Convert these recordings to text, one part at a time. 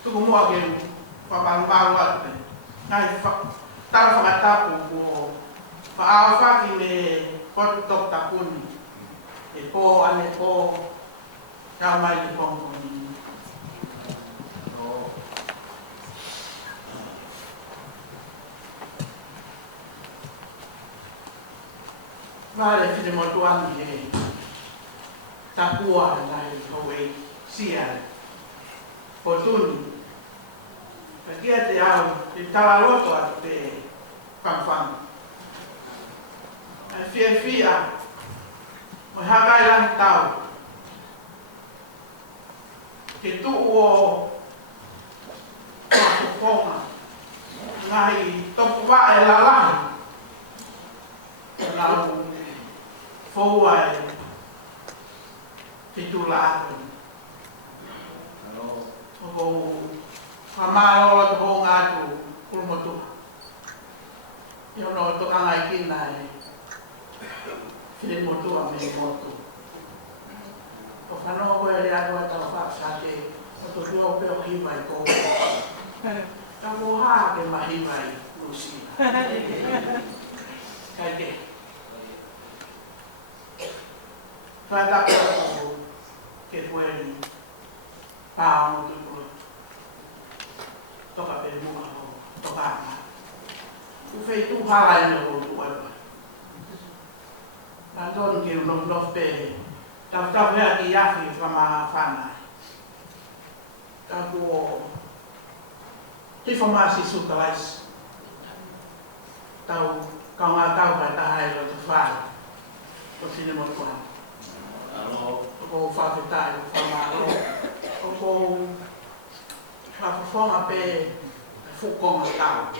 tu mua ke fa bang bang wa ngai fa ta fa ta ko fa a fa ki me pot tok ta kun e po ane po ka mai ki pong ko ni vale fi mo tu an ni ta kua ngai ko we sia potun kia te au te talaroto a te whamwham. Ai whia mo hakai lang tau ke tu o whakukonga ngai topu wa e lalahi lau fowai te tu la aku o Kamalo at ho nga tu kulmotu. Yung no to ang aikin na filin mo tu ang may motu. O kano ko yung ako at ang sa atin, matutuwa ko yung himay ko. Kamuha ke mahimay, Lucy. Kaya Kaya ko ke pwede paano tu toka pe mo ako toka na u fei tu hala no tu wa na don ke no pe ta ve ki ya fi fama fana ta ko ki fama si su talais tau ka nga tau pa ta hai lo tu fa ko sine mo ko ko fa fe ta fama ko Whafonga pe fukonga tau.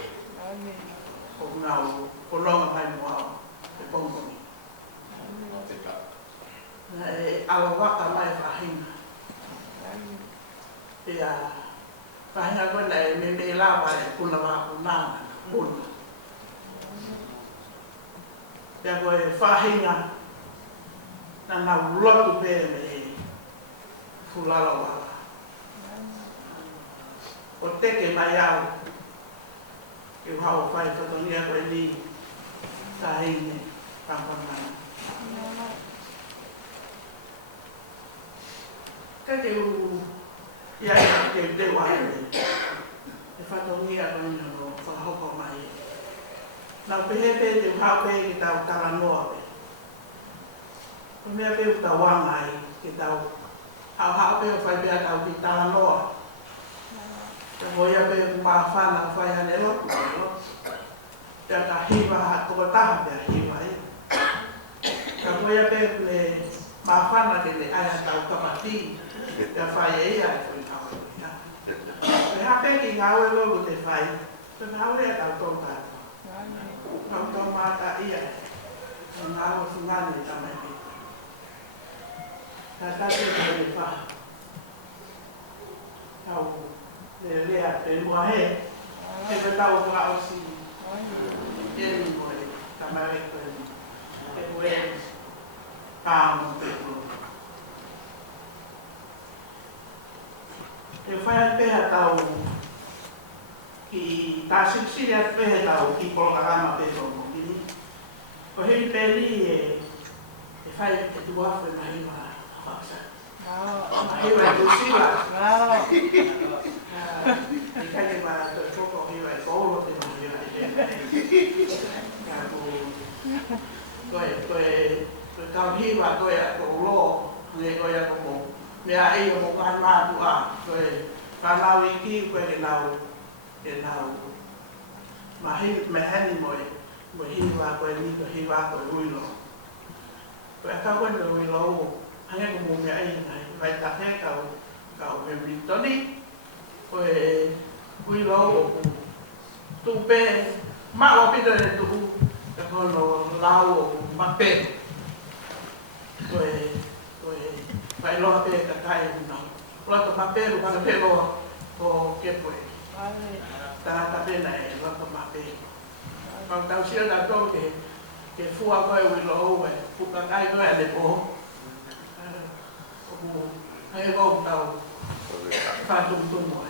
O ngau, o longa mai mua, te pongoni. Awa waka mai whahinga. Pea, whahinga koe nei me lawa e kuna waku nana, kuna. Pea koe whahinga, na nau lotu pe me fulala waka. O teke mai au, ke hau whai whatonia koe ni, ta heine, whakamana. Ka te uru, ia ke te wahere, e whatonia koe ni no whahoko mai. Nau pehepe te hau pe ke tau talanoa pe. Ko mea pe u tau wangai, ke tau hau pe o whai pea tau ki talanoa. Voy a ver más fana falla de lo ya la jiba a tocar de jiba ahí ya voy a ver más fana que le haya dado capati ya falla ella fue ya me ha pedido que haga lo que te falla pero no le ha dado tocar no toma ella no hago su mano también ya está que le fa le lea pe muahe e pe tau ko au si e mi mo e tamare ko e poe pam pe ko e fai pe tau ki ta siksi le pe tau ki programa pe so mo ki ko he pe li e fai e tu afa mai ma fa Ahí va tu sila. Ika ke ma to ko hi va ko te ma hi va ko ka hi va ko ya ko lo ne ko ya ko me ai mo ka ma tu a ko ka na wi ki ko ke na ma hi me hani mo hi va ko ni ko hi va ko ui lo ko ka ko no ui lo hanya ko mo me ai vai ta he ka o me britoni pues kui lo tu pe ma o pe de tu ka no lao ma pe pues vai lo pe ka kai no lo to ma pe lo ka pe lo o ke pues ta pe na lo to ma pe ka ta sia da to ke fu a ko e lo we fu ka kai ko e le po ai ko tao fa tum tum mo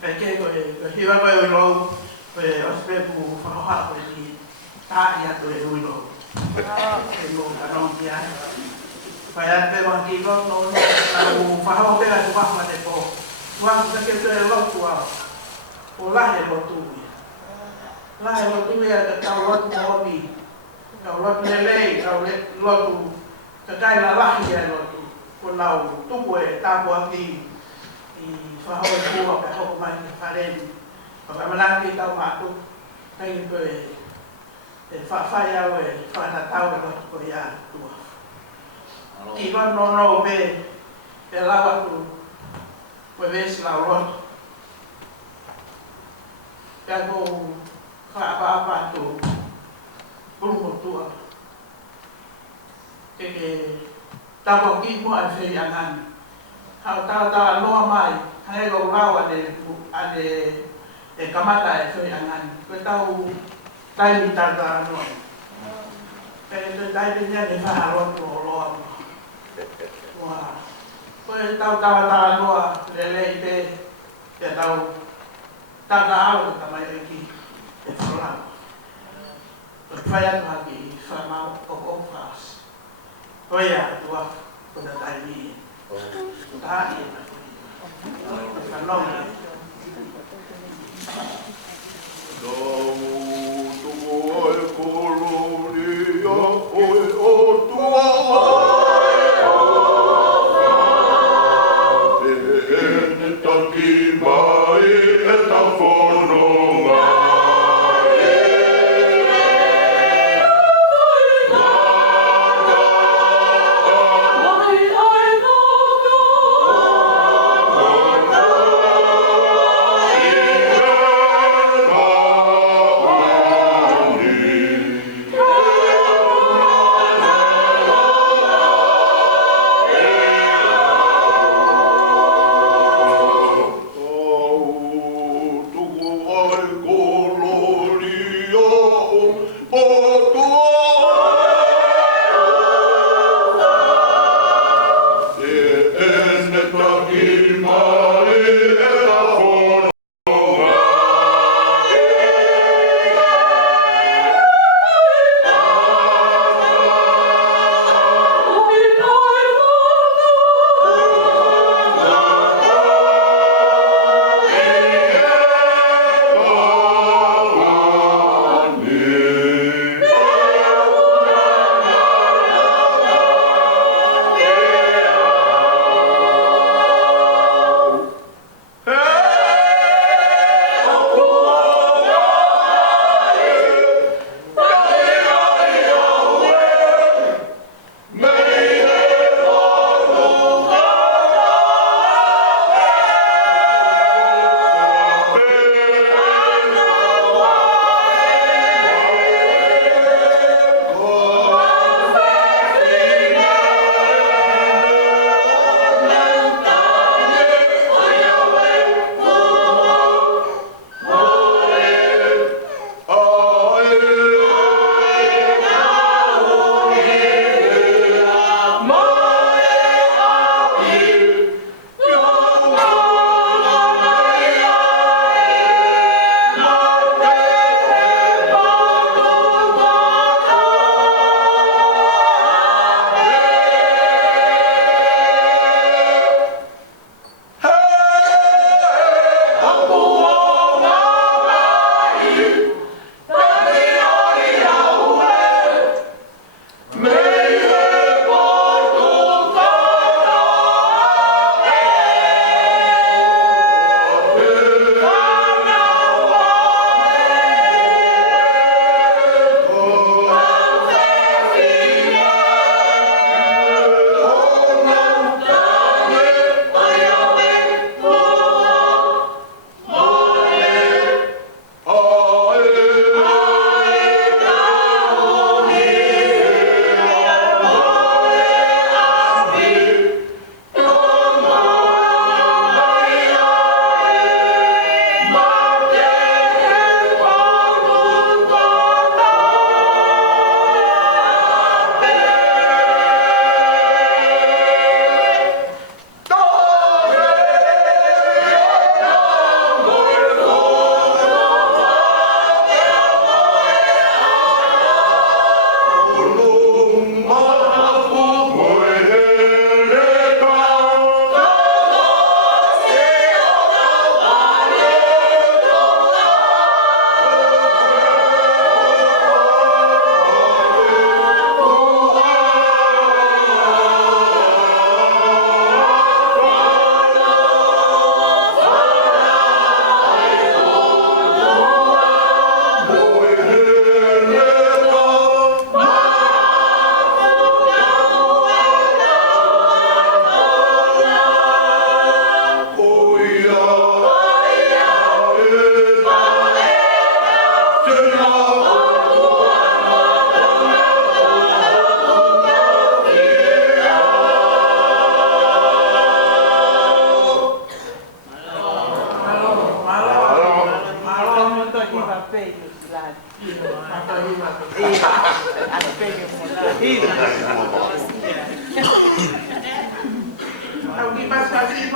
Perché hiva koe lo o se pu whahoha koe ni tāi atu e ui lo. E mo anong kia. Pai ate wa ki lo no au whahoha pera tu wahma te po. Wahma te ke te lotu au. O lahe lotu ia. Lahe lotu ia te tau lotu momi. Tau lotu lelei, tau lotu te kai la lahi ia lotu. Ko lau tupu e tāpu aki i whahau e kua pe hoko mai te whareni. Whakamanaki tau mātu, kai koe e whawhai au e whanatau e lotu koe ia tua. Ki wano no pe lau atu koe vesi lau lotu. Pea kou whaapapa atu pulmo tua. Keke tau ki mo a wheri angani. Hau tau noa mai, hangai lau rau ane e kamata e wheri angani. Koe tau taimi tata noa. Koe taimi nia ne whaharotu o loa. Koe tau tata noa lelei pe tau tata au e tamai e ki e whalau. Koe whai atu haki i whamau o kofas. Koe a tua kona taimi. Tahi e na whanonga. Nau tua e kolonia oe o tua e taki mai e tau whanonga.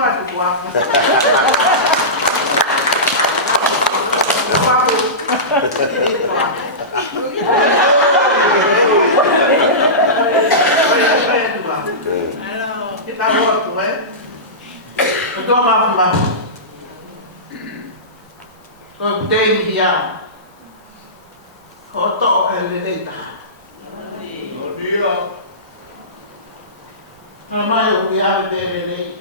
vai tu aku. Aku. Kita buat tu, Untuk apa? Kau teng dia. Kau tak elita. Dia. Ramai ubiar bere.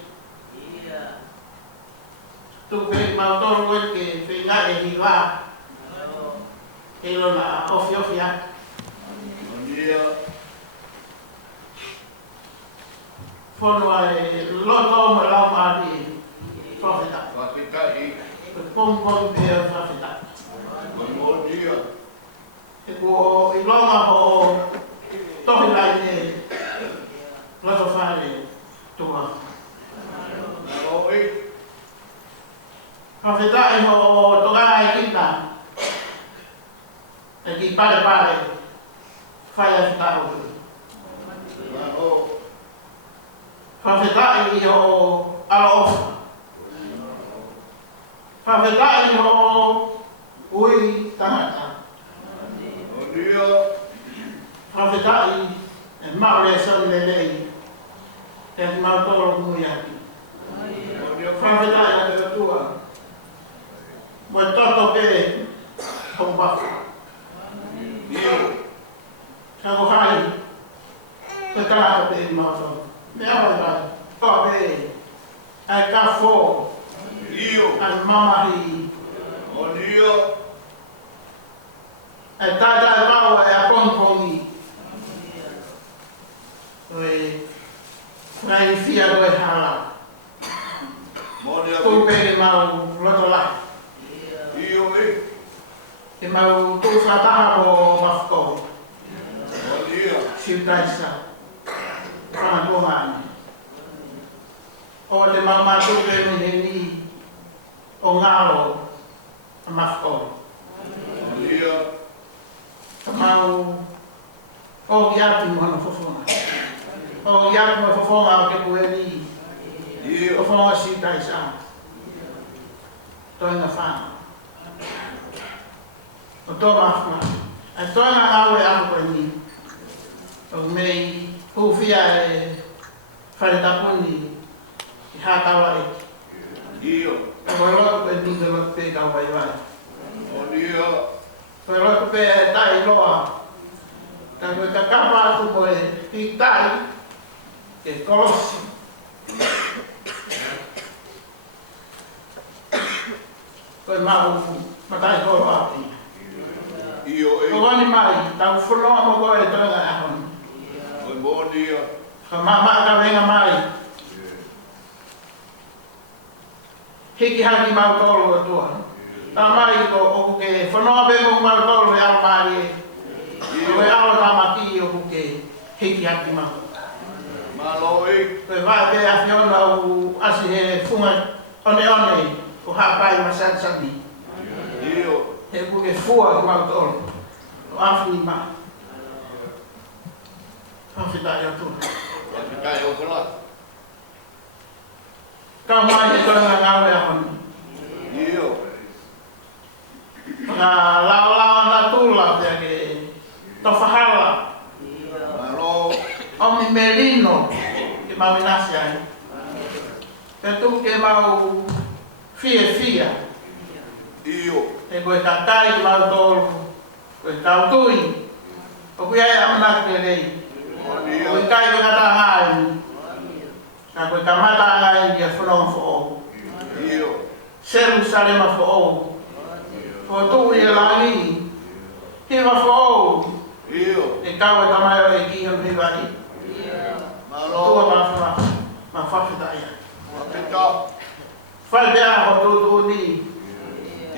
Tu pe motor que venga e hiva. Elo na ofia. Dia. Fono ai loto malama di profita. Kita i. Pom pe profita. Dia. Ko iloma ho tohi lai ne loto fare tua. Oi. Profita ai ho toga ai kita. Aqui pare. Fai ficar o Fafetai ho alofa. Fafetai ho ui tangata. Dia. Fafetai e maule son lelei. E mautoro muiaki. Fafetai a te tua. Mo toto pe ho bafu. Sago hai. Te tangata pe mautoro. Me apa kau be, ai kafo, ai mamari, ai tata mau ai apongpongi, ai fia doi hala, tu be mau lotola, mau tu sataha mo mafko, siutaisa. Pantuan. O te mama tu ke ni o ngalo mafko. Mau o ya tu mo fofona. O ya mo fofona ke ku ni. Fofona si tai sa. Toina fa. O to mafma. A toina awe a ko ni. O mei Kufia fare taponi hatawa e. Agora eu digo lo pe ka vai vai. Pero pe dai loa. Tanto que capa tu poi pitai e cos. Poi mau matai ko ati. Ko ani mai, tau fulo mo ko e toga ahon. Bom dia. Mama ka venga mai. Hiki haki mau tolo tua. Ta mai ko ke fono be mo mau tolo ya mai. Ko ya la maki o ke hiki haki mau. Maloi. Pe va be a fiona u asi he funga one ko ha pai masat sabi. Dio. E ku ke fua mau tolo. Afi ma. Fafita ya tu. Kita yo kelas. Kau mai ko nga ngawe ahon. Dio. La na tula ya ke tofahala. Malo. Omi merino ke mau nasia. Tu ke mau fia. Dio. E ko tatai mau tol. Ko tautui. O ku ya amana ke rei. O kai ko kata hai. Ka ko kamata hai dia fono fo. Dio. Jerusalem fo. Fo tu ia lani. Ki va fo. Dio. E kawa tamayo e ki on vivai. Malo. Tua ma fa fita ia. Kita. Fai bea ho tu ni.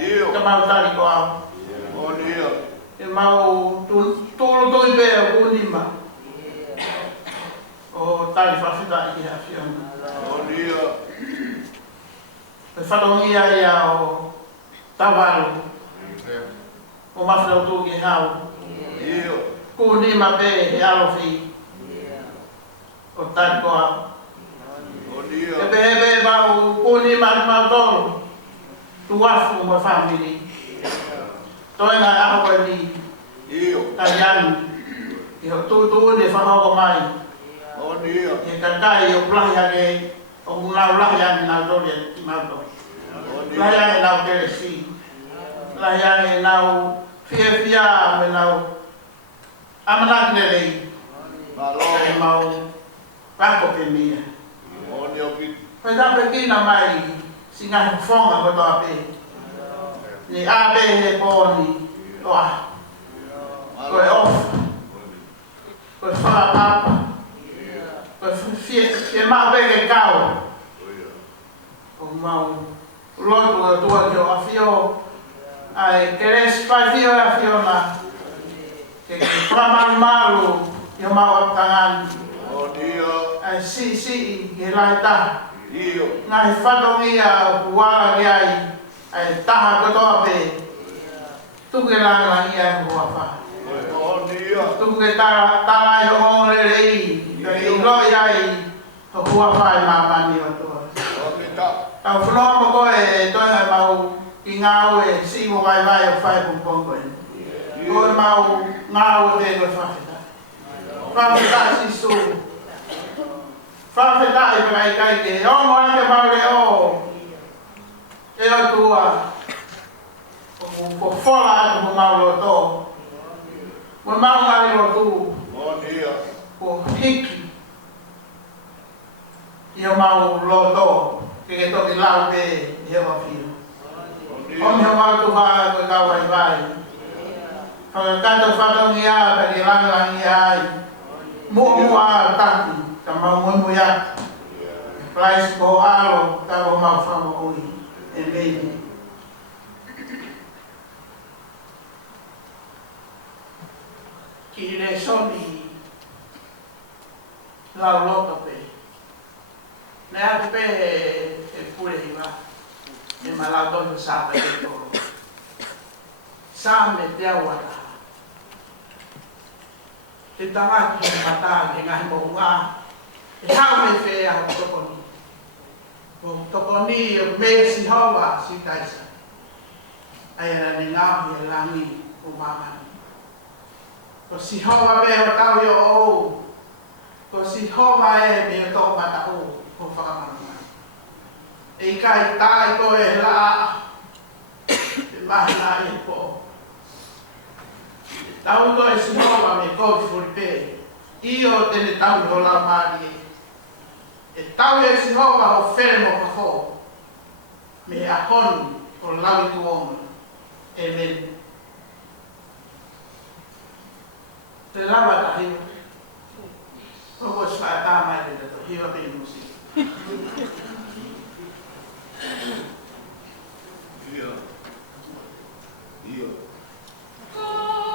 Dio. Ka mau tali ko au. Bom dia. E mau tu bea ku ni ma. O tali fa fita ia fiona. Bom dia. E whatongia ia o tawalo. O mawhirau tū ki hau. Dio. Ku ni ma pe e alofi. O tari ko au. Bom dia. E be mau Ai mautolo. Tuafu mo family. Toi nga ako ko ni Io. Tayan. Yo tu de fa mai. On io. Ye kakai yo playa de o mula ya na do de mato. On io. Playa na ke si. Playa na fia me na amana de lei. Ai Malo. mau pako pe mia. On io ki. Pada pe na mai singa fonga ko to pe. Ni abe he poni. Wah. Ko off. Ko fa papa. Ko fie ma be ke kau. Ko mau loto tua que afio ai queres fazio afio na que para malo eu mau tangan On io. ai si que lá tá Io. na fado mia wa ai ai taha ko to pe tu que lá ia ko fa On io. tu que ta yo mo le que lo ai to ko fa ma ni to On ita. tau whanau mo koe e toinga mau ki ngāu e si mo vai vai o whai pungpong koe. Koe mau ngāu e koe whawheta. Whawheta si su. Whawheta e pai kai ke. O mo ake mau re o. E o tua. O whola atu mo mau lo tō. Mo mau ngari lo tū. On io. O hiki. I o mau lo tō. Que toque lau de Jehová filho. Om Jehová tu vai ko kau vai vai. Kalau kata fatong ia bagi lang ia. Mu a tati kama mu ya. Price ko alo kau mau famo oi. Amen. Kire soni lau loto pe. Nea pe e pure iba. E malato no sapa de todo. Same te awata. Te tanga ki mata ke ngai mo nga. E hau me fe a tokoni. O tokoni o me si hawa si taisa. Ai era ni nga e langi o mama. Ko si hawa be o tau yo o. Ko si hawa e me to mata o. Ko whakamana. E kai tai ko e la. E mahina e po. Tau to e sinova me kofi furipe. Io te ne tau ho la mari. E tau e sinova o fere mo kafo. Me a honi o lawi tuonga. Amen. Te lava ta hiwa. Ko sa ta mai de to hiwa pe musi. Io. Io. Oh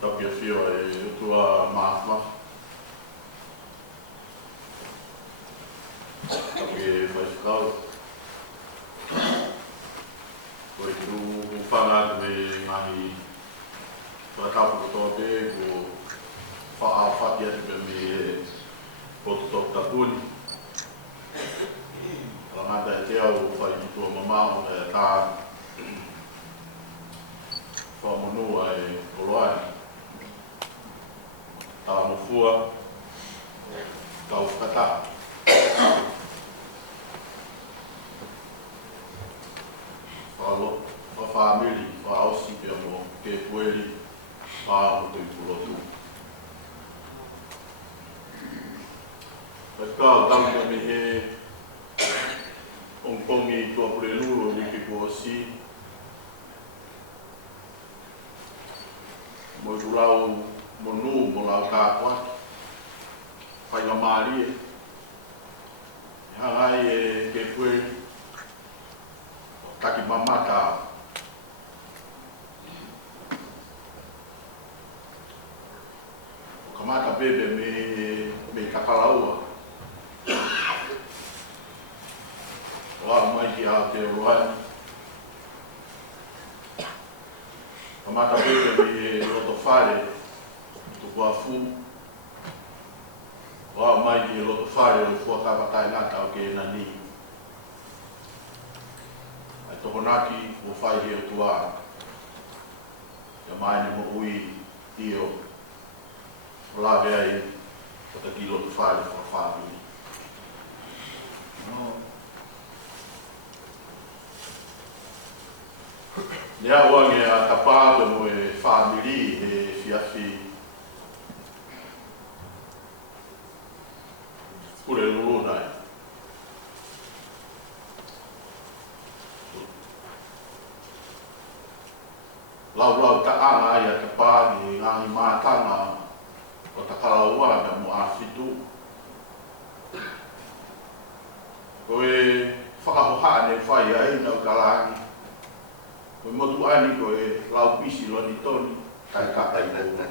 Tapia fio e tua masma. Tapia faz ficau. Foi tu o falar de mai para cá por tope o fa fatia de me por top da puni. Ela manda até o faz tua mamão tá como no ai coloane. Tá no fua. Tá o kata. Falou, a família, a o sipiamo que foi ele para o tempo todo. Mas claro, dá para me pongi tua prelu o que posi. Mojulau monu molau kapwa. Pai na Maria. Hangai que foi taki mamata. O kamata bebe me kakalaua. Wa mai ki a te rohani. Kamata bebe me roto fare tu kuafu. Wa mai ki roto fare o fua kawatai ngata o ke nani. Ai tokonaki o whai he o tua. Ia mai ni mo ui io. O la vea i o te ki roto fare o whabi. Nea wange a tapado mo e whamiri he fiafi. Kure lulu nai. Lau ta anga ia te pāni ngahi mātanga o ta kalaua na mo awhitu. Koe whakahoha ne whai ai nau kalangi. Koe motu ani koe lau pisi loni toni kai katai kouna.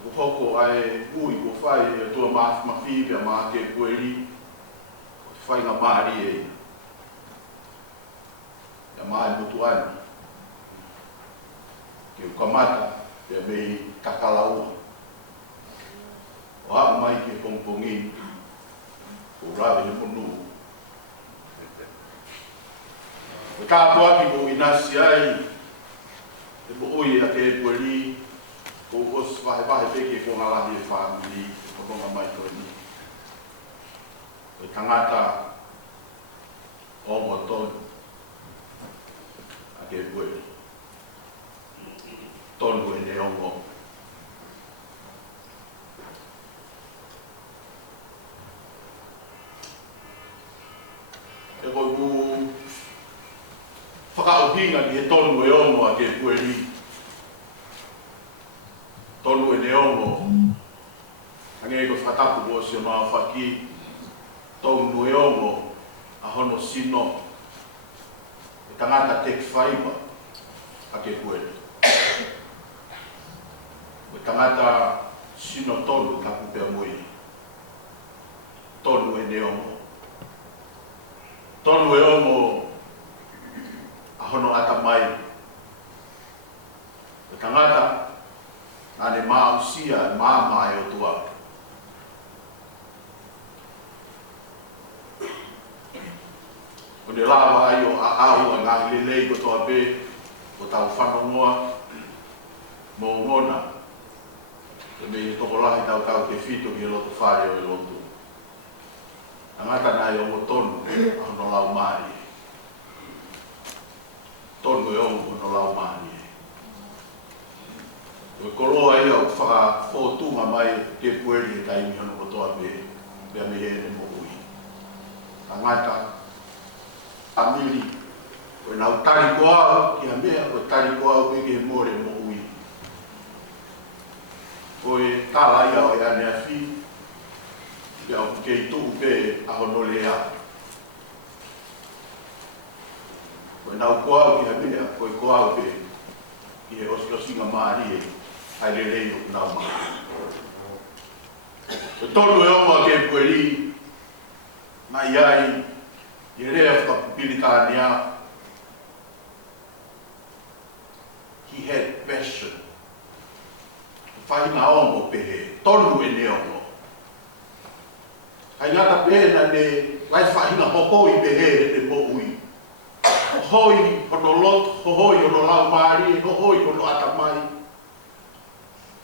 Ko hoko ai ui ko whai e tua mawhiwhia mā ke kueri. Whai ngā maari e. Ia mai mutu ani. Ke ukamata e mei kakalaua. O haa mai ke pongpongi. O rawe he monu. E kāpuaki ko inasi ai. E mo ui a ke kueri. Ko os vahe peke ko ngā lahi e whamiri, ko konga mai koe ni. O tangata o mo tonu, a ke koe. Tonu e ne ongo. E koe ku whakauhinga ki he tonu e ongo a ke koe ni. Tonu e ne ongo. Ange ko whatapu ko si o maa whaki. Tonu e ongo a hono sino. E tangata tek whaiba a ke kuere. E tangata sino tonu ka kupea mui. Tonu e ne ongo. Tonu e ongo a hono ata mai. E tangata ane mausia e mama e o tua. O le lava ai o au a ngā lelei ko toa pe o tau whanongoa mō ngona. E me toko lahi tau tau te whito ki e loto whare o e loto. Angata nai o mo tonu a hono lau maari. Tonu e o hono lau maari. O koloa ia o whaka mai ke pueri e kai mi hono kotoa me mea me e ne mo ui. Angata amiri o nau tari koa ki a mea o tari koa me ke more mo ui. O e tala ia o e ane a fi pe au ke i tuku pe a hono lea. O nau koa ki a mea o e koa pe i e oslosinga maari e ai le rei o nau maari. O tonu e oma ke pueri na iai i rea whakapupili tānia. He had passion. Whaina ongo pehe, tonu e ne ongo. Hai ngata pēna ne lai whaina hokoi pehe e ne mo ui. Hoi hono lot, hoi hono lau maari, hoi hono atamai.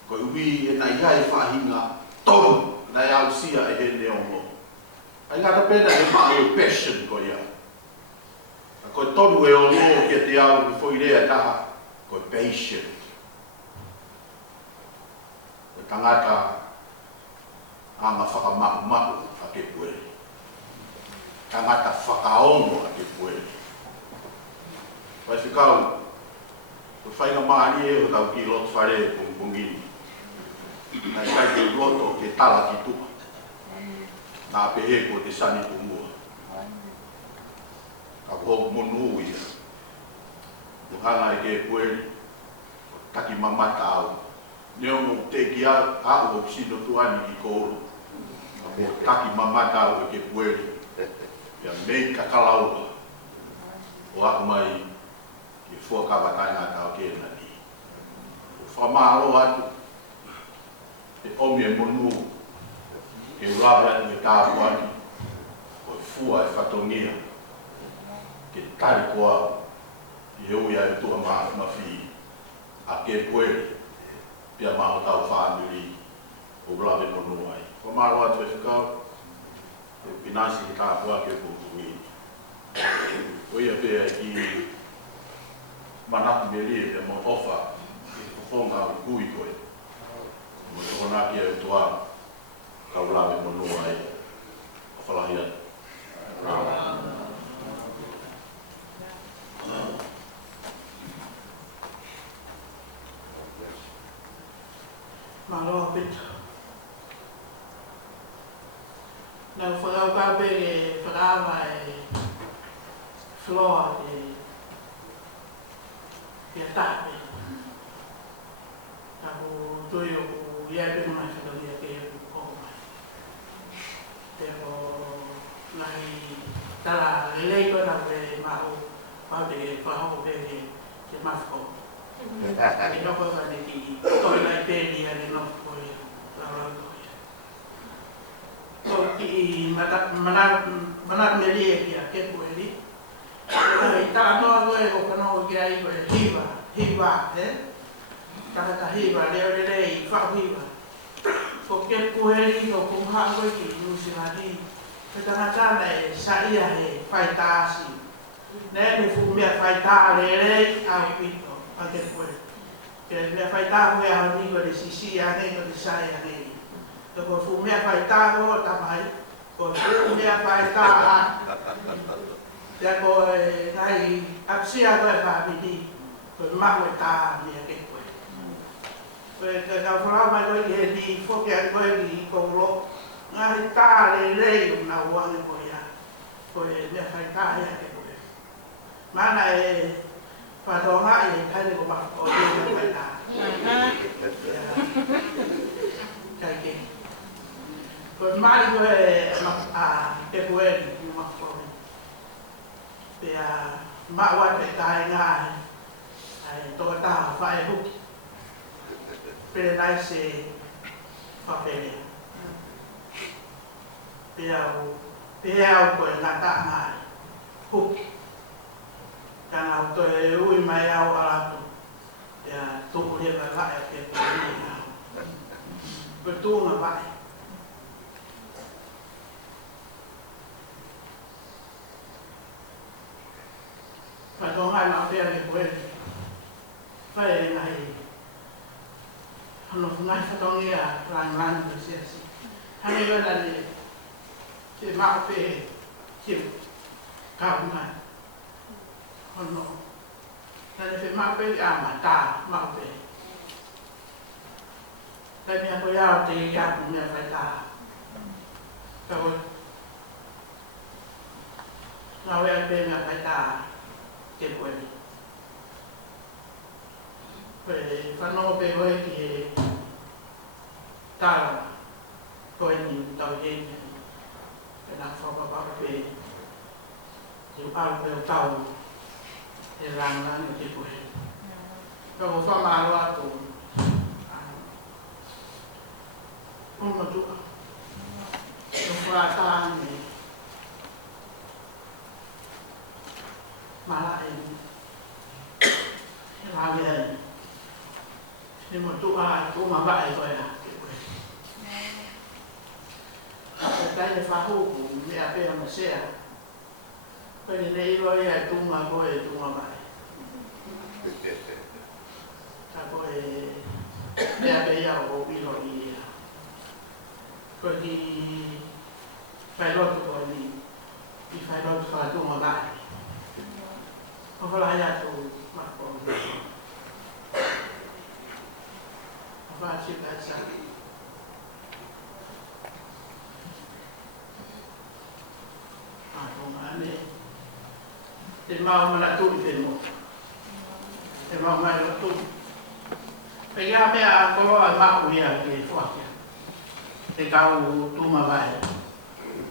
Ko ui e nai iai whahinga tonu na au sia e he ne ongo. Ai ngata pēna e maa e passion ko ia. Ko tonu e ongo kia te au i whoirea taha, ko patient. Ko tangata anga whakamahu a ke pueri. Tangata whakaongo a ke pueri. Vai whikau, ko whainga maari e o tau ki lot whare e pungpungini. Nai kai te loto ke tala ki tuka. Nā pehe ko te sani pumua. Ka ko monu ia. Nuhanga e ke pueri, taki mamata au. Neo mo te ki au o sino tuani ki kouru. Ka ko taki mamata au e ke pueri. Ia mei kakalaua. O aku mai ki fuakawatai ngā tau kēna ni. O whamaro atu. E omi e monu. Ke urawe atu e tāpuani. O e fua e whatongia. Ke tari koa. I hui ai tua mawhi. A ke pueri. Pia maho tau whaamiri. O urawe monu ai. Whamaro atu e whikau. E pinasi ki tāpua ke pungpungi. O ia pēa ki manatu meri e mo ofa i kufonga o kui koe. Mo tokona ki e toa ka ulawe monu ai. O whalahi atu. Malo pita. Nau whakau ka pere whakawa e floa e tape. Taku tui o iai pēnu mai whakalia ke e koko mai. Pero nahi tala lelei koe nau e maho pau te whahoko pere ke mawhako. Ke noko ka ne ki toi lai pēni a ne nofu koe lau koe. So ki manat meri e ki a ke pueri. I tā noa koe o kanoa ki ai koe hiwa, Taka hiwa, leo rei, whahiwa. Ko ke pueri o kumha koe ki Nusilani. Ko tangata nei saia he whai tāsi. Nei ne fumea whai tā rei au pito a ke pueri. Ke mea whai tā koe a honi koe sisi a nei koe saia nei. Ko fumea whai tā koe tamai. Ko fumea whai tā a. Ia ko nai apsia koe whaapiti, koe mahu e tā mea ke koe. Koe ka whara mai koe ki he ni whoke a koe ki konglo, ngahi tā le rei o nga uange koe ia, koe mea whai tā ia ke koe. Mana e whatonga i e kaine ko mahu koe mea whai tā. Kai ke. Koe mari koe ke koe ni mahu koe. Pea maua te tae ngāhe, ai toka taha whae huki. Pere nai se whapere. Pea au koe ngā taha ngāhe. huki. Kana o toe ui mai au alatu. Ia tuku lia ka lae ke tui au. Pe tūnga vai. Pai tongai na pia ke koe. Pai e ngai. Hano fungai whatongi a rang ke siasi. Hane wena ni se mao pe ke kau ngai. Hano. Hane se mao pe a ma ta mao pe. Kai mea koe au te i aku mea kai ta. Kau ngau e pe mea kai ta. Ke koe ni. Koe whanau pe koe ki e tāra koe ni tau heni. Pe nā whakapapa pe i au pe o tau e rangana ke koe. Kau whamaro atu. Uma tua. Eu fui malain. Lain. Ni mo tua tu mabai ko ya. Kai le fa hu me ape o sea. Ko ni nei lo ya tu ma ko e tu mabai. Ta ko e me ape ya o ilo i. Ko ni fai lo ko ni. I fai lo fa tu mabai. Ko la ya tu ma ko. Va ci pensa. Ah, domani. Te mau mana tu te mo. Te mau mai lo tu. Pe ya me a ko a ma u ya ke fo. Te kau tu ma vai.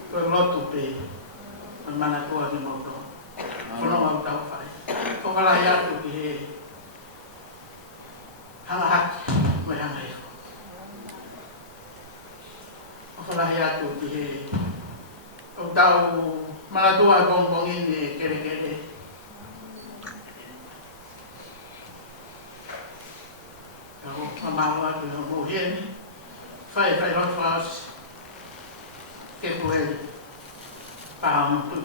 Ko lo tu pe. Mana ko ni mo to. Ko no ma tau fai. Ko la ya tu ki hanga hak mai hanga ia. O whalahi atu ki he o tau malatua bongbong ini kere kere. Kau mamau atu no mohien fai rot faus ke koe paham tu.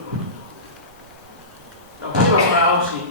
Kau kiwa pausi.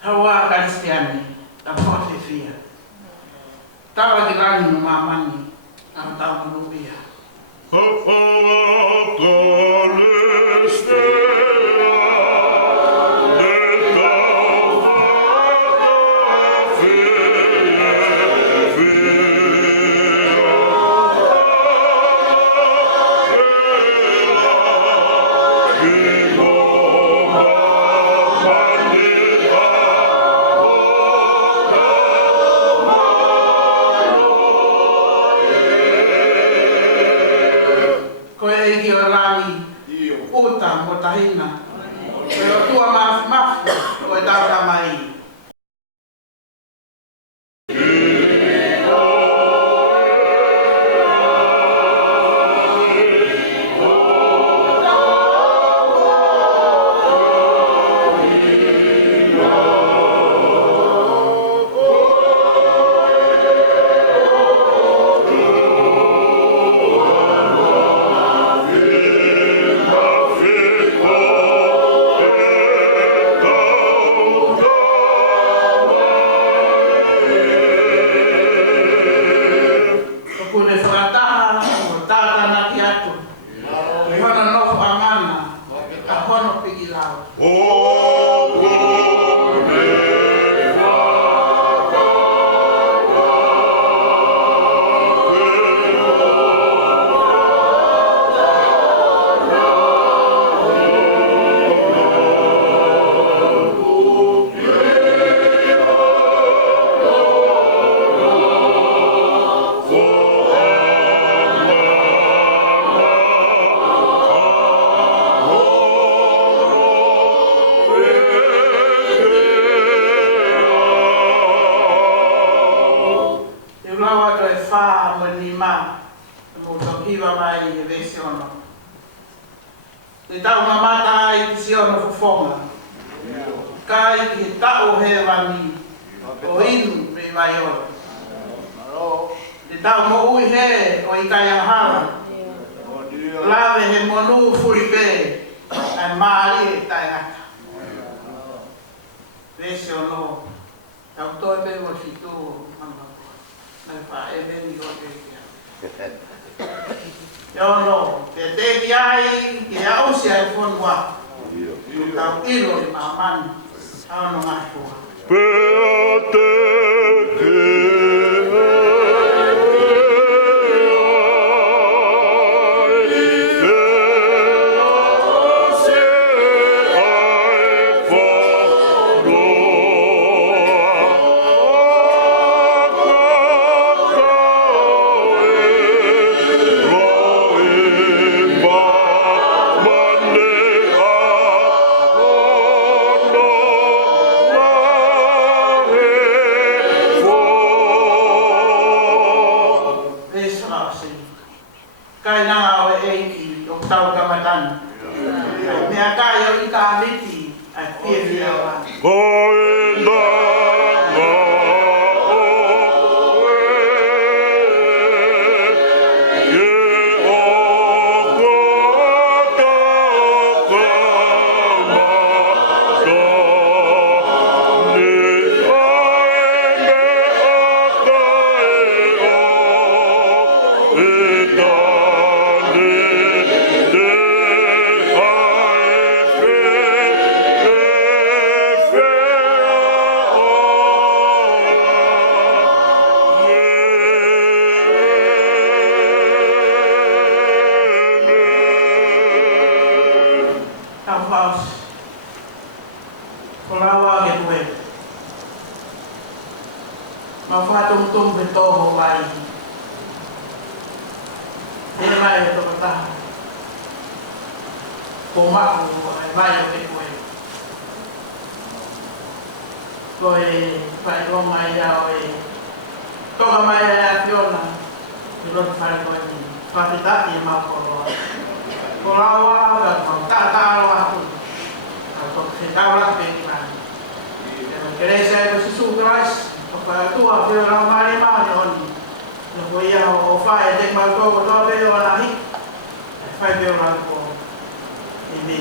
Hawa Kristiani, a forte fia. Tava de lá no mamani, a tava no via. Tahina. Pero tua maf ko tau mai. Oh iwa mai e vesi ono. Te tau mamata i ki si ono fufonga. Kai ki tau he wani o inu me mai ono. Te tau mo ui he o i kai ahara. Lawe he monu furi pe ai maari e tai haka. Vesi ono tau toi pe mo fitu manga. Nai wha e meni o te kia. Yono, te te ki ai, ki au si ai fonu wa. Tau ilo i mamani, au no ngai fua. Pea te Kai nanga o e eiki, o tau kamatani. Mea kai o i ka amiti, ai pia pia wa. Tung beto ho mai. Ele mai to kata. Poma ko ai mai o te koe. Koe pai ko mai ya o e. Toka mai ya fiona. Ni lo fai ko ni. Patita ni ma ko. Ko lawa ga ko ta lawa ko. Ko se ta la pe ni mai. Querese ko se su Christ. Para tua pero la mari mari oni no voy a o fai te mal ko to be o la hi fai be o la ko e ni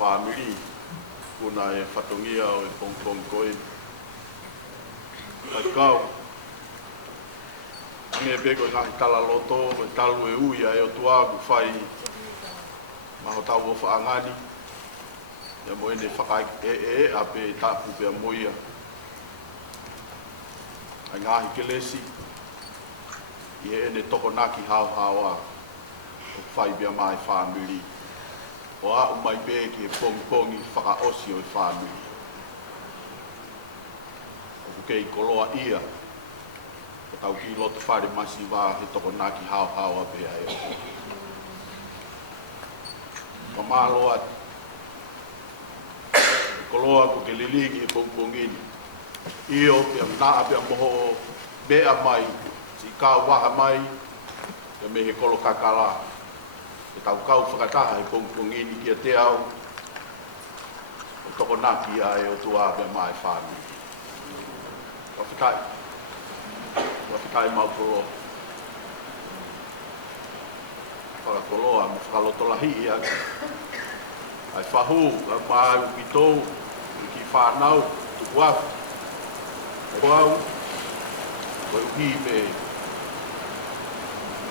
family kuna e fatongia o e pong koe ai kau ame beko nga tala loto e talu e uia e o tuagu fai maho tau o whaangani ia mo ene whakai e a pe tapu pe a moia ai ngahi kelesi i ene toko naki hao hawa o fai bia mai family o a umai be ki pongi whaka osi o i whānui. O kei koloa ia, o tau ki loto whare masi wā he toko naki hao a pe ai o. Ma mālo at, koloa ko ke liligi e pongini. Io pe naa pe moho bea mai, si ka waha mai, e me he kolo kakala. E tau kau whakataha e pongini ki a te au o toko naki a e o tua me mai whānui. Whawhikai mau kolo. Whakakoloa me whakalotolahi i ake. Ai whahu, a mai uki tōu, ki whānau, tuku afu. E wau, koe uki me,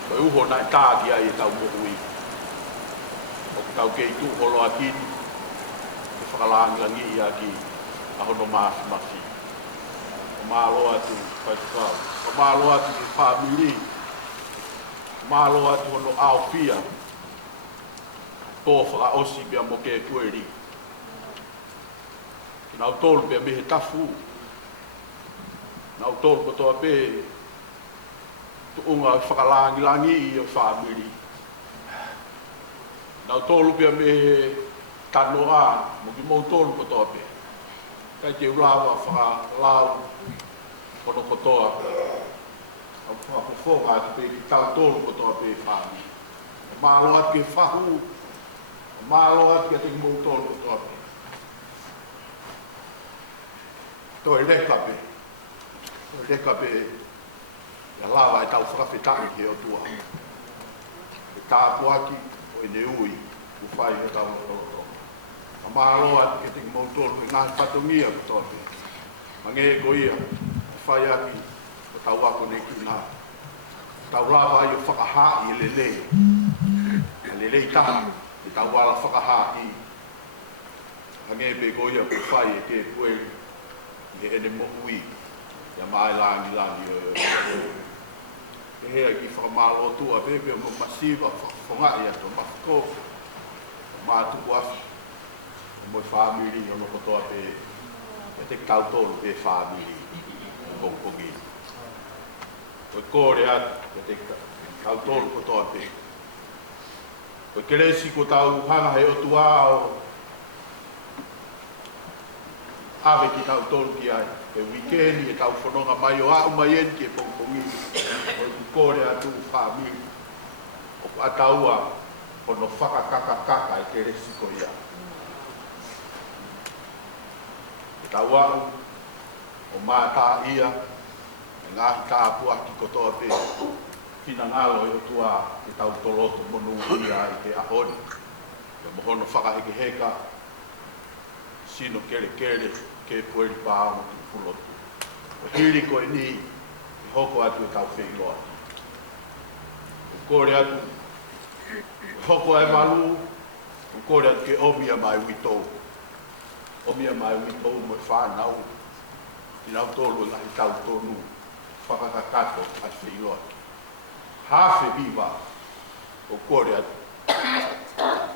koe uho nai tāki ai e tau mohui. O tau kei tu holo akini, e whakalangilangi i aki, ahono mafi. Malo atu whaikau. Malo atu ki whamiri. Malo atu hono aopia. Tō whakaosi pia mo ke kueri. Ki nau tōlu pia mehe tafu. Nau tōlu ko toa pe tuunga whakalangi i o whamiri. Nau tōlu pia mehe tanoa mo ki mou tōlu ko toa pe. Kai te ulawa whakalau kono kotoa. Au whakafonga atu pe ki tau tōlu ko toa pe whamiri. Malo atu ke whahu. Malo atu ke te mou tōlu ko toa pe. Toi reka pe. Toi reka pe. Ia lawa e tau whakawhetaki he o tua. E tāpu aki o e ne ui. U whai o tau koloto. A malo atu ke te mou tōlu. E ngāhi whatongia ko toa pe. Mange e ko ia. Whai aki o tau ako ne ki nā. Tau lawa i o whakahai e lelei. E lelei taha. E tau wala whakahai. Mange e pe ko ia ko whai e te pueri. E ene mo ui. Ia mai langi o e hea ki whakamalo tua bebe o mo masiva whakongai ato mafiko. Mātuku afi. O moi whamiri o loko toa pe. E te tau tolu pe whamiri. Kongi. O kore atu. E te tau tolu ko toa pe. O keresi ko tau hanga he o tua o ave ki tau tolu ki ai. E wikendi e tau whanonga mai o au mai en ki e pongpongi. O i kore atu whamiri. O ataua o no whakakakakaka e te resiko ia. E tau au o mātā ia e ngāhi tāpua ki kotoa pe. Whina ngalo e o tua e tau toloto monu ia i te ahoni. E mohono whakaheke heka. Sino kere kere ke pueri pāo ki pulotu. O hiri koe ni i hoko atu e tau whengoa. O kore atu o hoko e malu, o kore atu ke omia mai witou. Omia mai witou mo e whanau. I nau tolu e ngahi tau tonu whakakakato ai whengoa. Hawhe viva o kore atu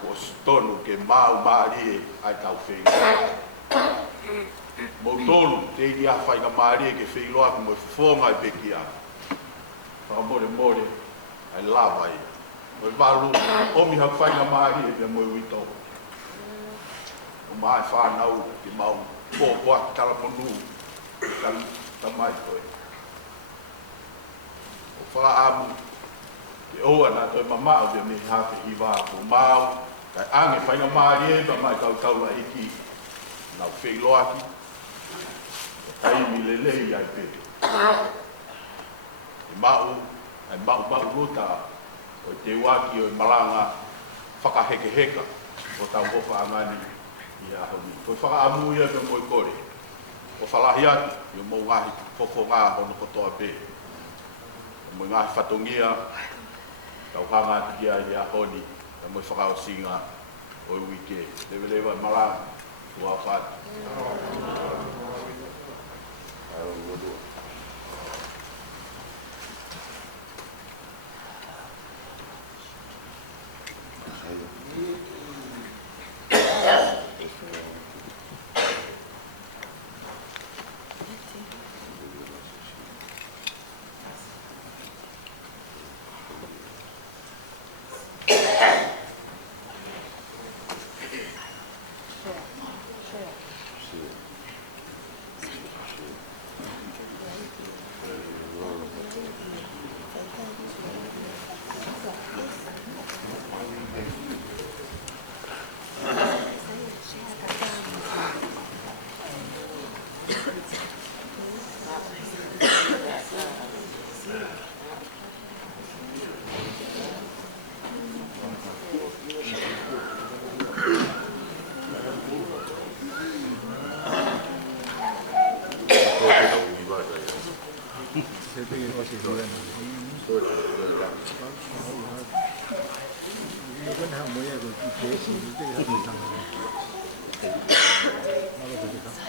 o stonu ke mau maari ai tau whengoa. Mo tolu te ili a whainga maari ke whengoa ki mo e whonga i peki a. Whakamore more ai lava i. Mo e walu omi ha whainga maari e pia mo e wito. O mai whanau ki mau pōpua ki talamonu ka mai koe. O whaka amu ke oa nā toi mamao pia me hawhi i wā ko mau. Kai ange whainga maari e pa mai tau tau la iki. Nau whengoa ki. Taimi lelei ai pe. E mau luta o te waki o malanga whakaheke heka o tau hofa angani i ahoni. Koe whakaamu ia pe moi kore. O whalahi atu i o mou ngahi fofo ngā hono kotoa pe. O moi ngahi whatongia tau hanga ati kia i ahoni e moi whakao singa o i wike. Lewa malanga tua whati.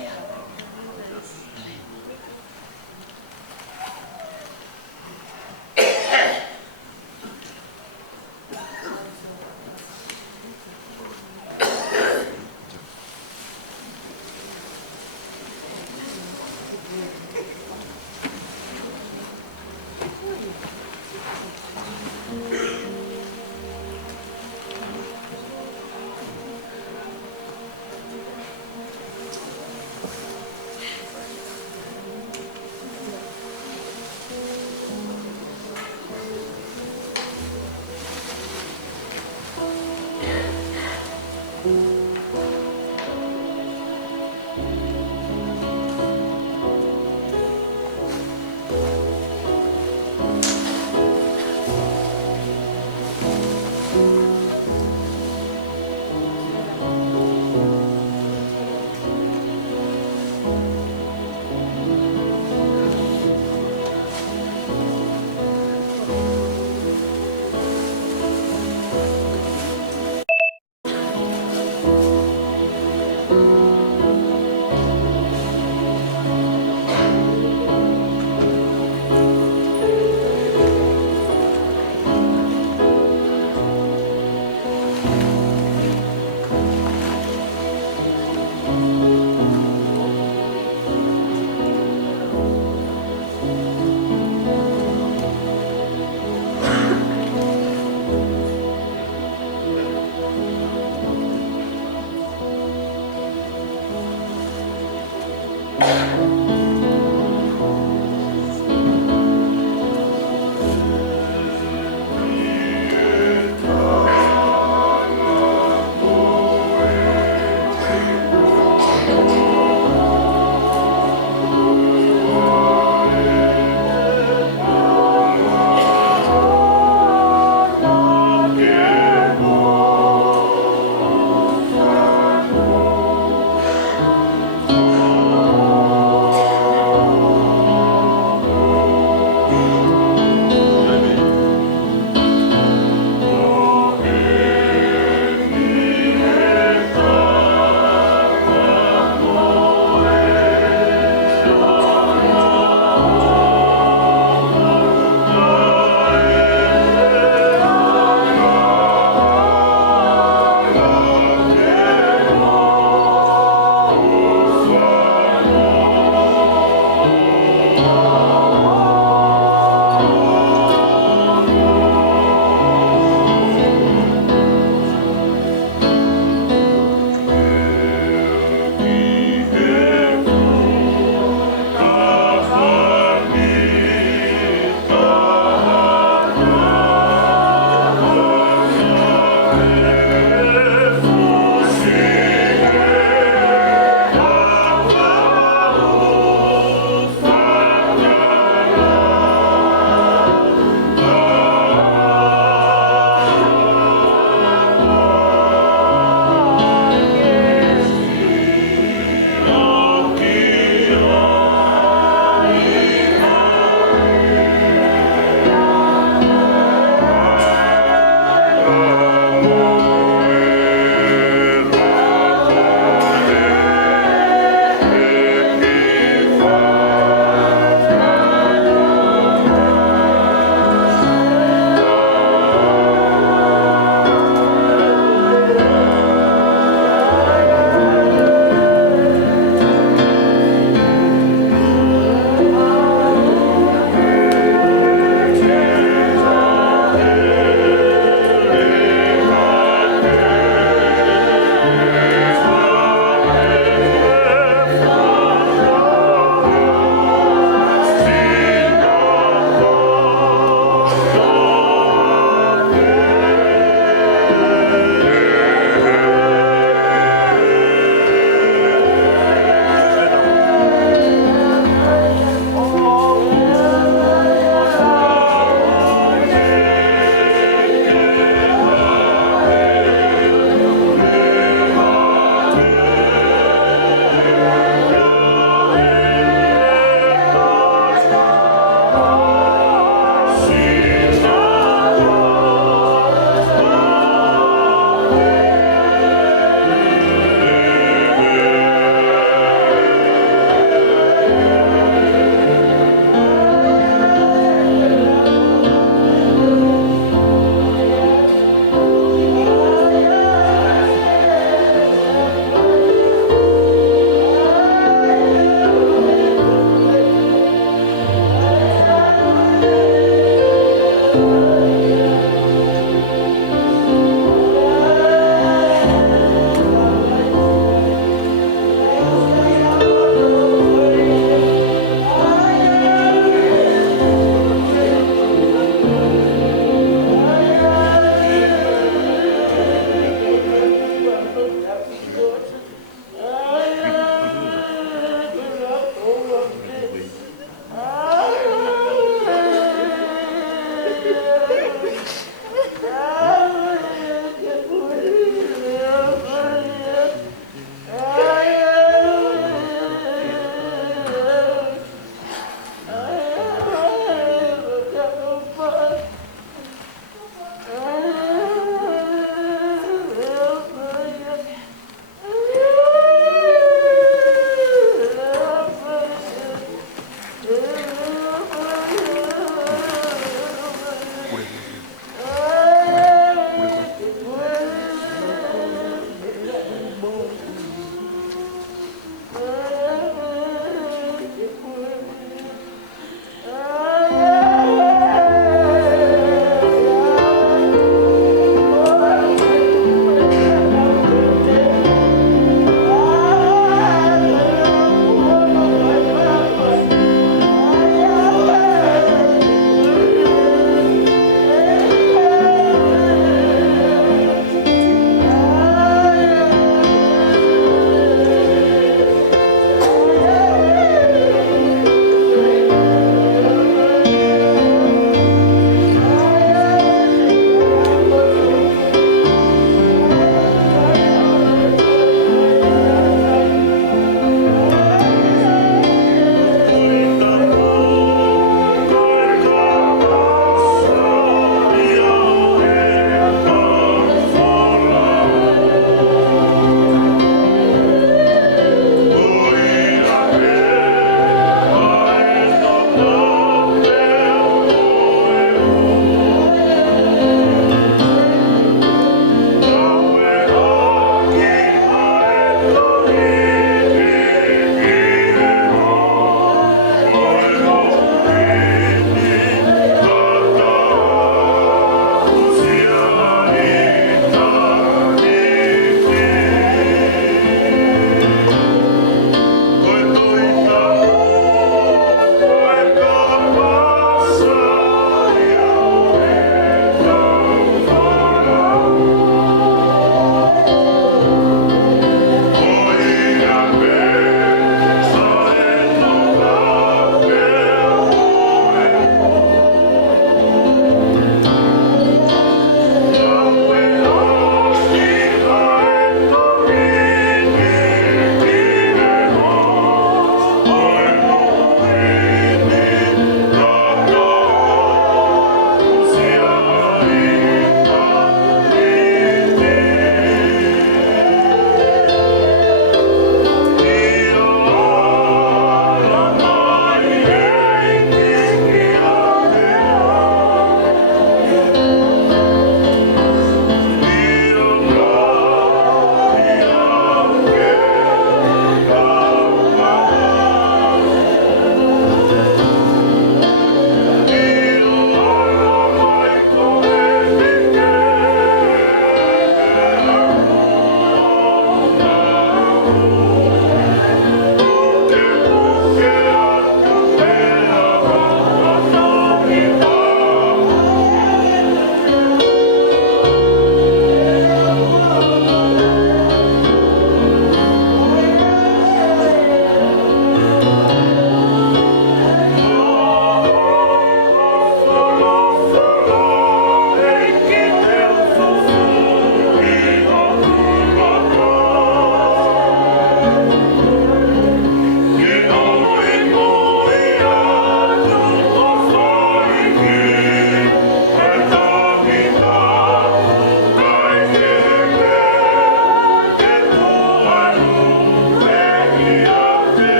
Gracias.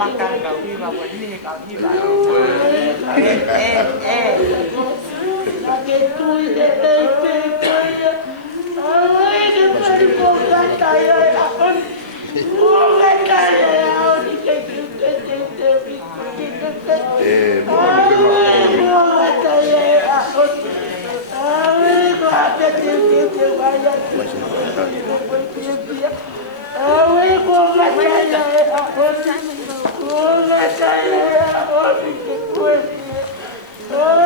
Kalaka kau hiwa wani kau hiwa. Nake tui de te koia. Ai de pai ko gata ya la on. Ko gata ya o ni ke te. Ai ko gata ya o. Ai ko gata te vaya. Ai ko gata ya o. Ko gata ya o ni ke koia. Oh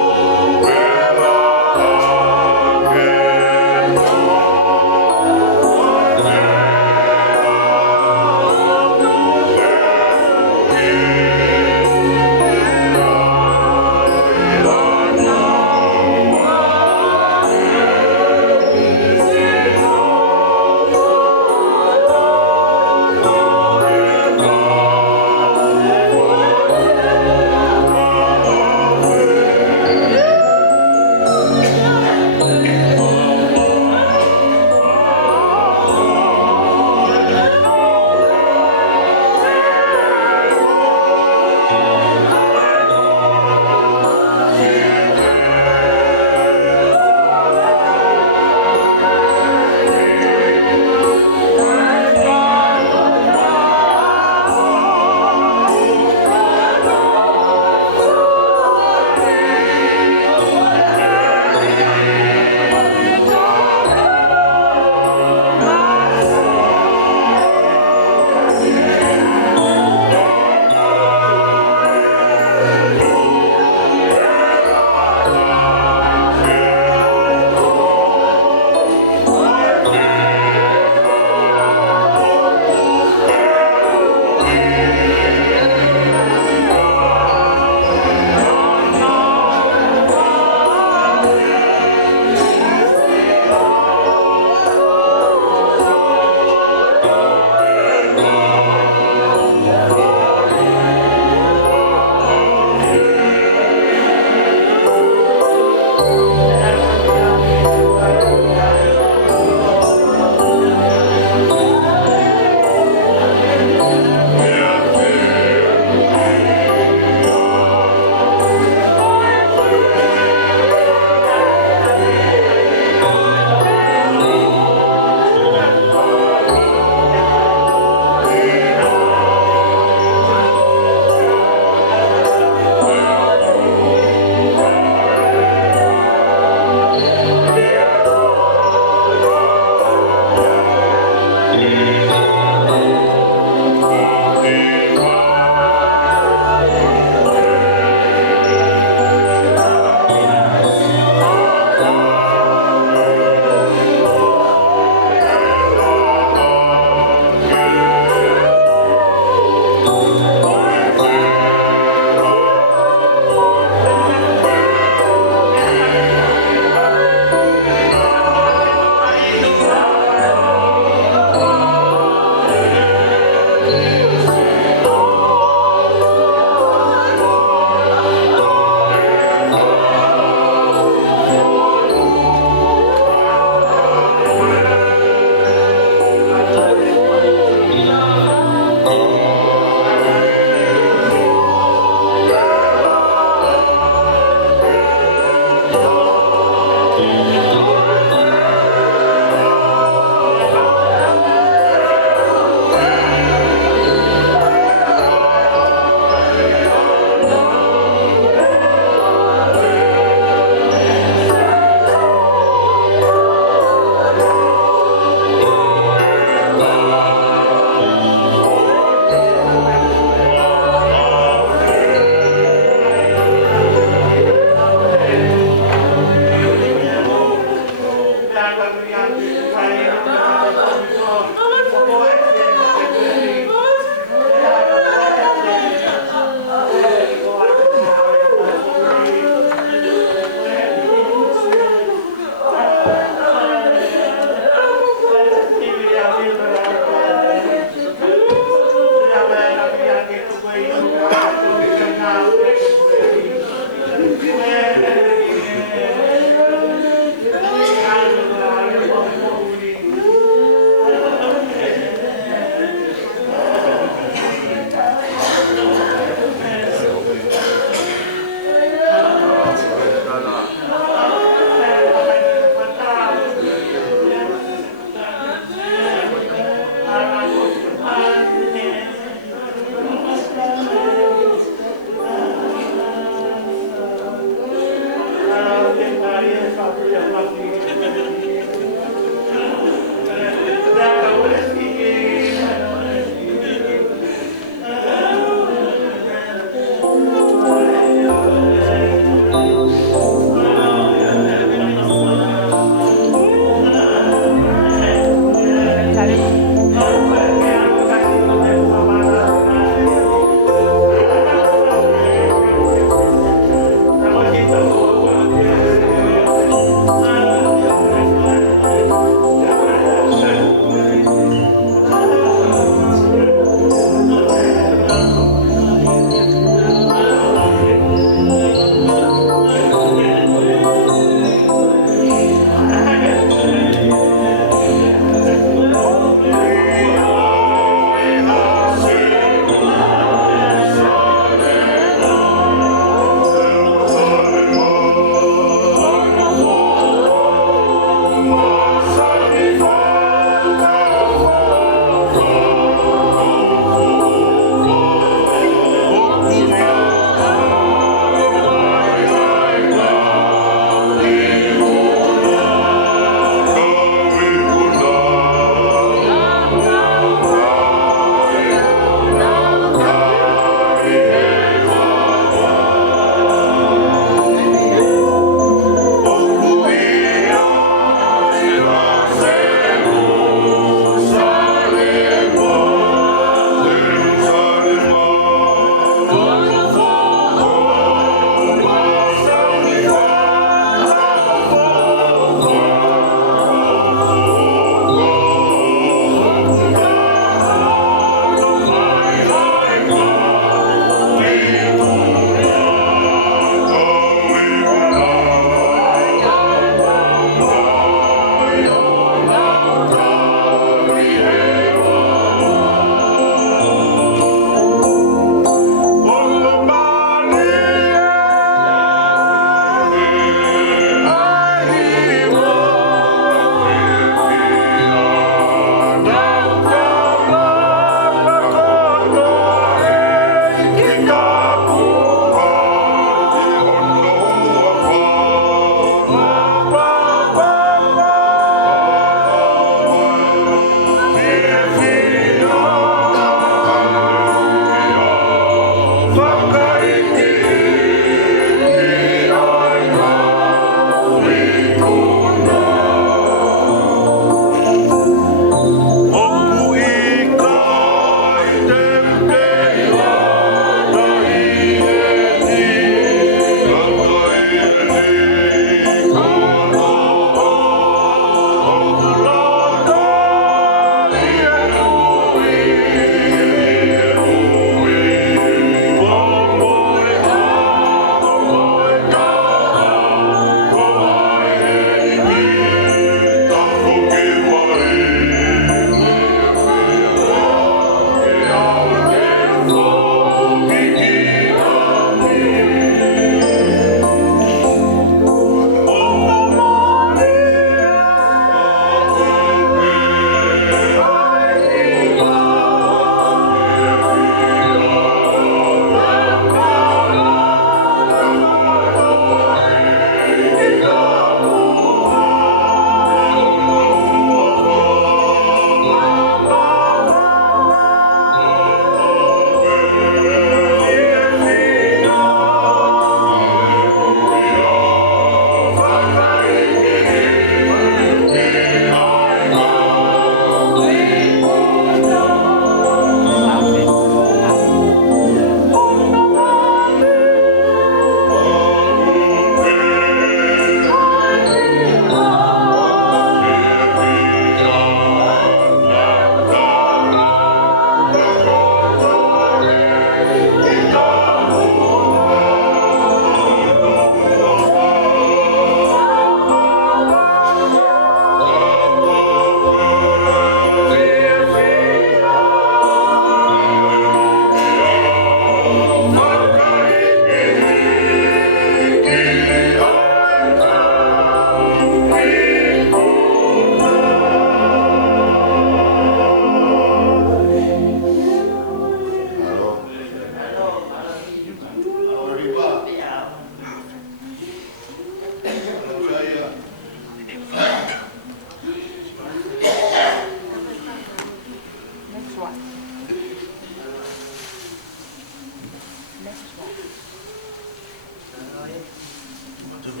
Kami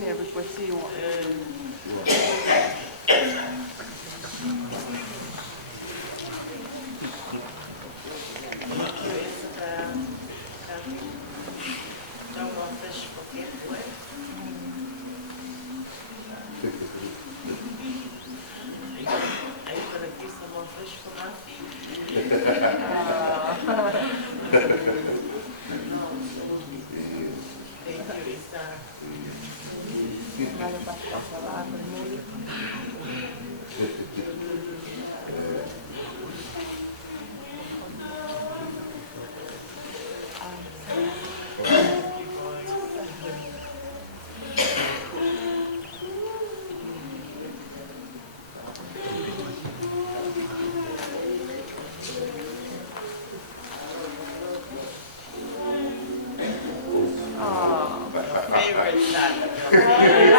may request yung nalabas pa sa lahat ng muli. Favorite son.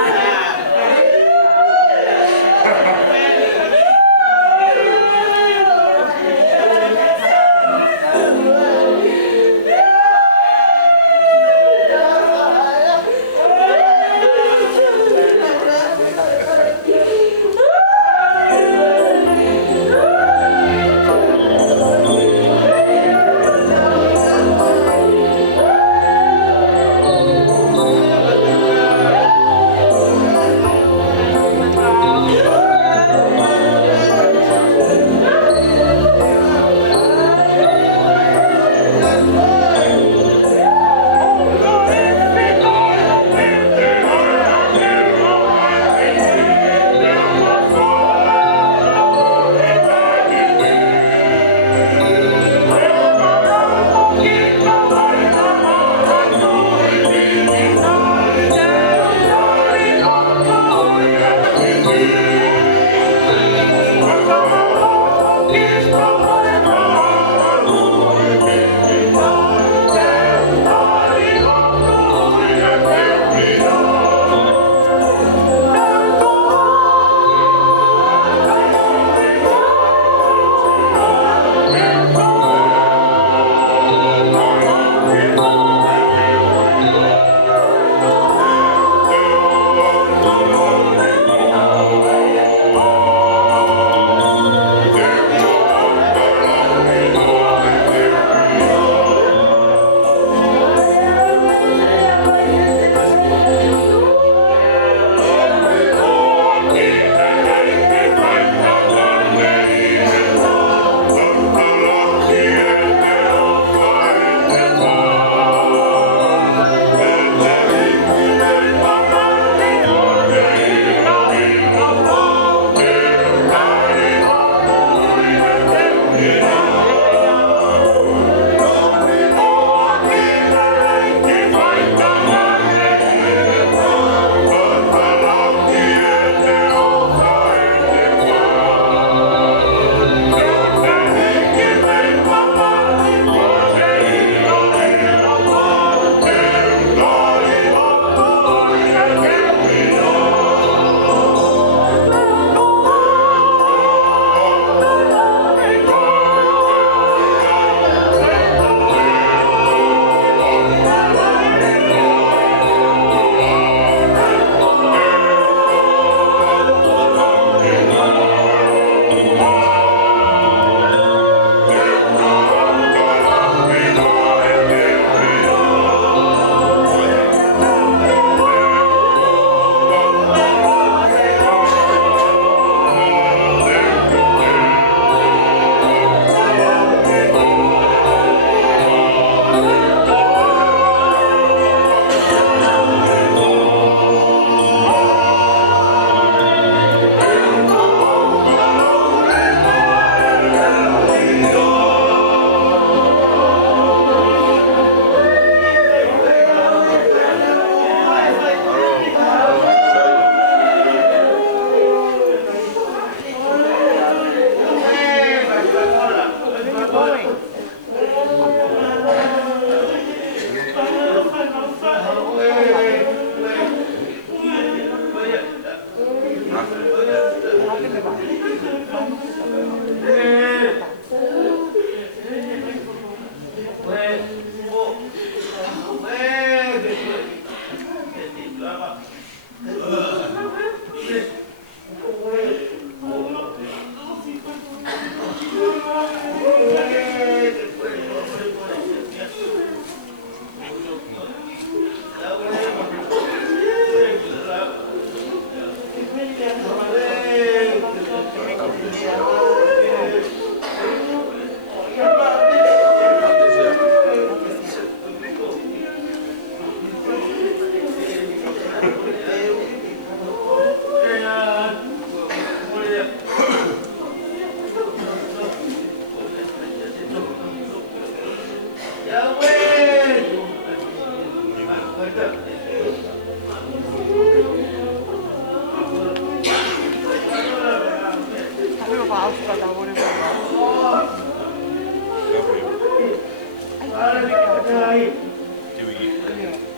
Tiwi. Yeah.